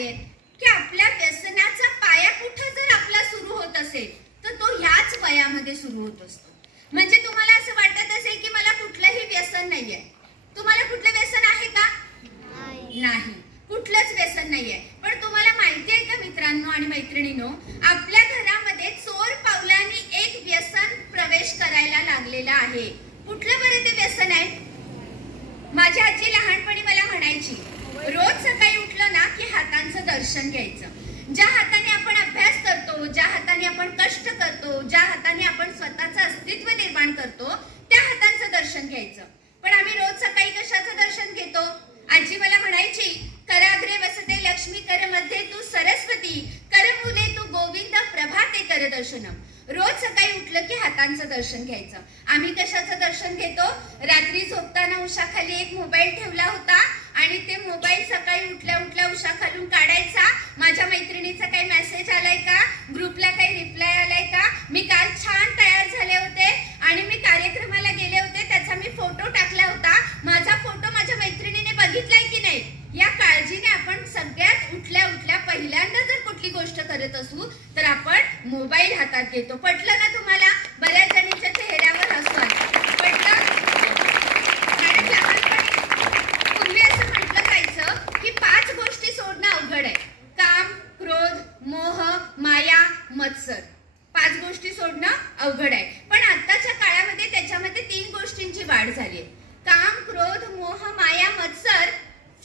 आहेत की आपल्या व्यसनाचा पाया कुठे जर आपला सुरू होत असेल तर तो ह्याच वयामध्ये सुरू होत असतो. म्हणजे तुम्हाला असं वाटत असेल की मला कुठलंही व्यसन नाहीये. तुम्हाला कुठलं व्यसन आहे का? नाही, कुठलंच व्यसन नाहीये. पण तुम्हाला माहिती आहे का मित्रांनो आणि मैत्रिणींनो, आपल्या घरामध्ये चोर पावलांनी एक व्यसन प्रवेश करायला लागलेला आहे. कुठलं बरं ते व्यसन आहे? माझी आजी लहानपणी मला म्हणायची, रोज सकाळी उठलं ना की हातांचं दर्शन घ्यायचं. ज्या हाताने आपण अभ्यास करतो, ज्या हाताने आपण कष्ट करतो, ज्या हाताने आपण स्वतःचं अस्तित्व निर्माण करतो, त्या हातांचं दर्शन घ्यायचं. पण आम्ही रोज सकाळी कशाचं दर्शन घेतो? आजी मला म्हणायची, कराग्रे वसते लक्ष्मी, कर मध्ये तू सरस्वती, कर मुले तू गोविंद, प्रभाते कर दर्शनम. रोज सकाळी उठलं की हातांचं दर्शन घ्यायचं. आम्ही कशाचं दर्शन घेतो? रात्री झोपताना उशाखाली एक मोबाईल ठेवला होता आणि ते मोबाईल सकाळी उठल्या उठल्या उशाखालून काढायचा. माझ्या मैत्रिणीचा काही मेसेज आलाय का, ग्रुपला काही रिप्लाय आलाय का, मी काल छान तयार झाले होते आणि मी कार्यक्रमाला गेले होते, त्याचा मी फोटो टाकला होता, माझा फोटो माझ्या मैत्रिणीने बघितलाय की नाही, या काळजीने आपण सगळ्यात उठल्या उठल्या पहिल्यांदा जर कुठली गोष्ट करत असू तर आपण मोबाईल हातात घेतो. पटलं ना तुम्हाला? बऱ्याच जणींच्या चेहऱ्यावर हसू आलं. पटलं? कारण लहानपणी तुम्ही असं म्हटलं जायचं की 5 गोष्टी सोडणं अवघड आहे. काम, क्रोध, मोह, माया, मत्सर. 5 गोष्टी सोडणं अवघड आहे. पण आताच्या काळामध्ये त्याच्यामध्ये 3 गोष्टींची वाढ झाली आहे. काम, क्रोध, मोह, माया, मत्सर.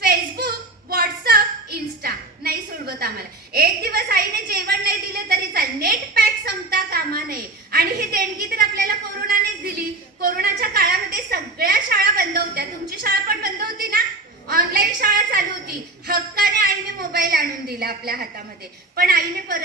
फेसबुक, व्हॉट्सअप, इन्स्टा नाही सोडवत आम्हाला. एक दिवस आईने जेवण नाही दिलं तरी चाल, नेट पॅक संपता कामा नये. आणि ही देणगी तर आपल्याला कोरोनानेच दिली. कोरोनाच्या काळामध्ये सगळ्या शाळा बंद होत्या. तुमची शाळा पण बंद होती ना? ऑनलाईन शाळा चालू होती. हक्काने आईने मोबाईल आणून दिला आपल्या हातामध्ये. पण आईने परत